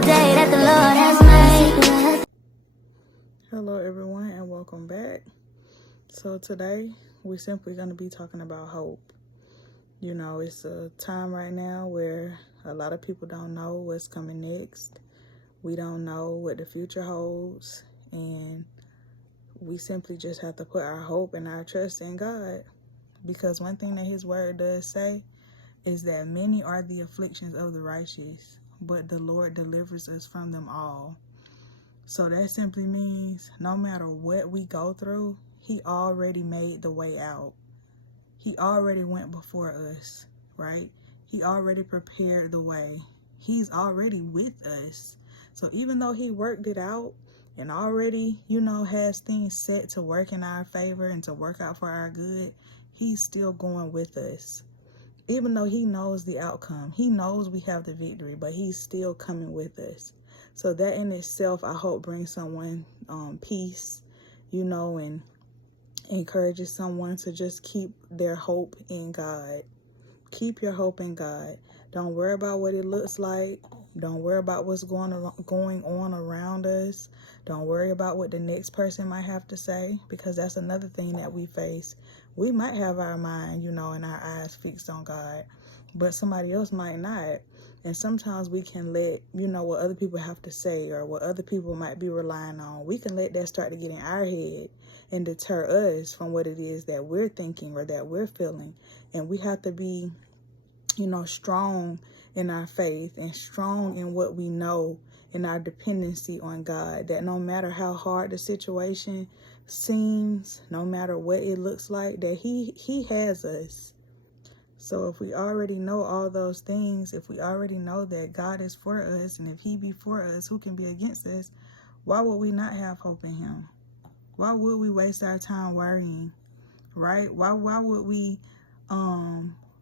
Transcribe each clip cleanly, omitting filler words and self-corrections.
the day that the Lord has made. Hello everyone and welcome back. So today we're simply going to be talking about hope. You know, it's a time right now where a lot of people don't know what's coming next. We don't know what the future holds, and we simply just have to put our hope and our trust in God. Because one thing that his word does say is that many are the afflictions of the righteous, but the Lord delivers us from them all. So that simply means no matter what we go through, he already made the way out. He already went before us, right? He already prepared the way. He's already with us. So even though he worked it out and already, has things set to work in our favor and to work out for our good, he's still going with us. Even though he knows the outcome, he knows we have the victory, but he's still coming with us. So that in itself, I hope brings someone peace, and encourages someone to just keep their hope in God. Keep your hope in God. Don't worry about what it looks like. Don't worry about what's going on around us. Don't worry about what the next person might have to say, because that's another thing that we face. We might have our mind, and our eyes fixed on God, but somebody else might not. And sometimes we can let, what other people have to say or what other people might be relying on. We can let that start to get in our head and deter us from what it is that we're thinking or that we're feeling. And we have to be, strong in our faith and strong in what we know in our dependency on God, that no matter how hard the situation seems, no matter what it looks like, that he has us. So if we already know all those things, if we already know that God is for us, and if he be for us, who can be against us? Why would we not have hope in him? Why would we waste our time worrying, right? Why would we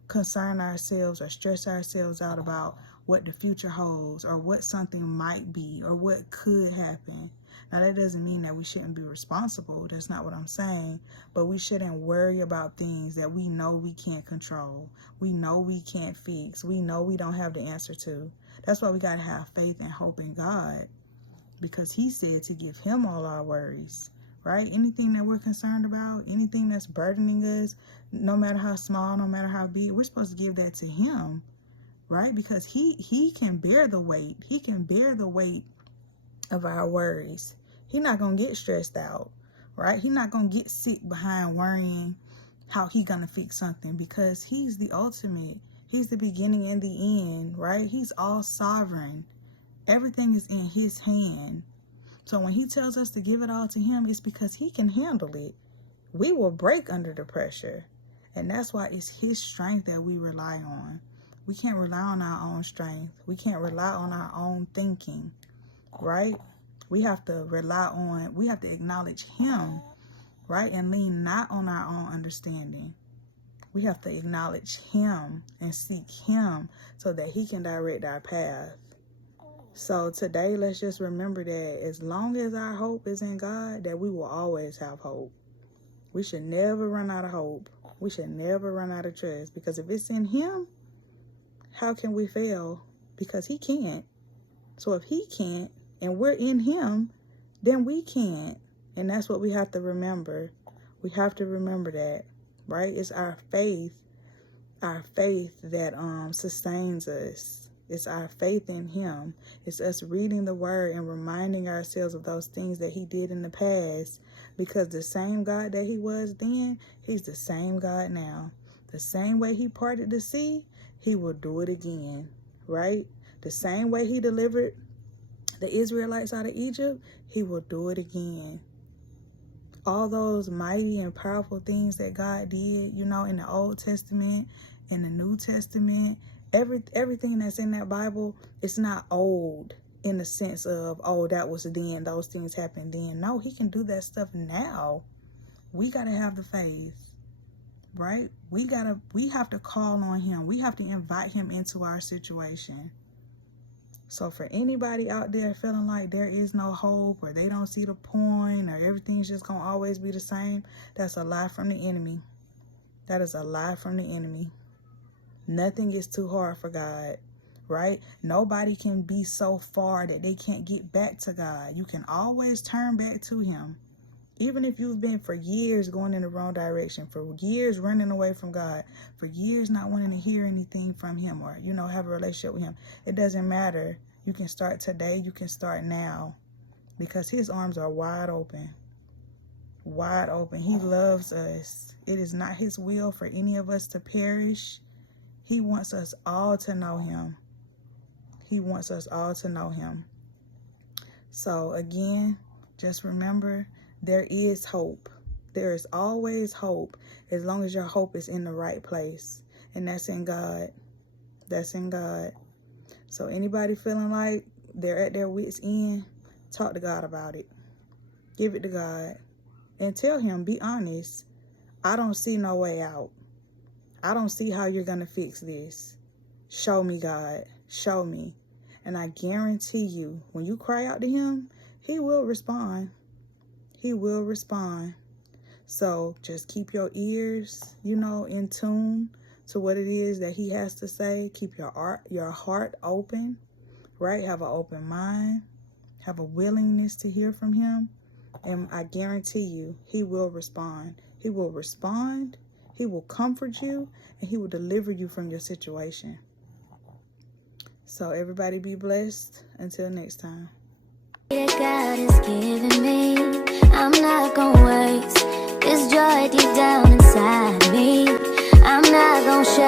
concern ourselves or stress ourselves out about what the future holds or what something might be or what could happen? Now, that doesn't mean that we shouldn't be responsible. That's not what I'm saying. But we shouldn't worry about things that we know we can't control. We know we can't fix. We know we don't have the answer to. That's why we got to have faith and hope in God, because he said to give him all our worries, right? Anything that we're concerned about, anything that's burdening us, no matter how small, no matter how big, we're supposed to give that to him, right? Because he can bear the weight. He can bear the weight of our worries. He's not going to get stressed out, right? He's not going to get sick behind worrying how he going to fix something, because he's the ultimate. He's the beginning and the end, right? He's all sovereign. Everything is in his hand. So when he tells us to give it all to him, it's because he can handle it. We will break under the pressure. And that's why it's his strength that we rely on. We can't rely on our own strength. We can't rely on our own thinking, right? We have to acknowledge him, right? And lean not on our own understanding. We have to acknowledge him and seek him so that he can direct our path. So today, let's just remember that as long as our hope is in God, that we will always have hope. We should never run out of hope. We should never run out of trust, because if it's in him, how can we fail? Because he can't. So if he can't and we're in him, then we can't. And that's what we have to remember. We have to remember that, right? It's our faith that sustains us. It's our faith in him. It's us reading the word and reminding ourselves of those things that he did in the past, because the same God that he was then, he's the same God now. The same way he parted the sea, he will do it again, right? The same way he delivered the Israelites out of Egypt, he will do it again. All those mighty and powerful things that God did, in the Old Testament, in the New Testament, everything that's in that Bible, it's not old in the sense of, oh, that was then, those things happened then. No, he can do that stuff now. We got to have the faith, right? We have to call on him. We have to invite him into our situation. So for anybody out there feeling like there is no hope, or they don't see the point, or everything's just going to always be the same, that's a lie from the enemy. That is a lie from the enemy. Nothing is too hard for God, right? Nobody can be so far that they can't get back to God. You can always turn back to him. Even if you've been for years going in the wrong direction, for years running away from God, for years not wanting to hear anything from him or, you know, have a relationship with him, it doesn't matter. You can start today. You can start now because his arms are wide open. Wide open. He loves us. It is not his will for any of us to perish. He wants us all to know him. He wants us all to know him. So again, just remember, there is hope. There is always hope as long as your hope is in the right place. And that's in God. That's in God. So anybody feeling like they're at their wits' end, talk to God about it. Give it to God. And tell him, be honest. I don't see no way out. I don't see how you're going to fix this. Show me, God. Show me. And I guarantee you, when you cry out to him, he will respond. He will respond. So just keep your ears, you know, in tune to what it is that he has to say. Keep your heart open, right? Have an open mind. Have a willingness to hear from him. And I guarantee you, he will respond. He will respond. He will comfort you. And he will deliver you from your situation. So everybody be blessed. Until next time. God is giving me, I'm not gonna waste this joy deep down inside me. I'm not gonna share.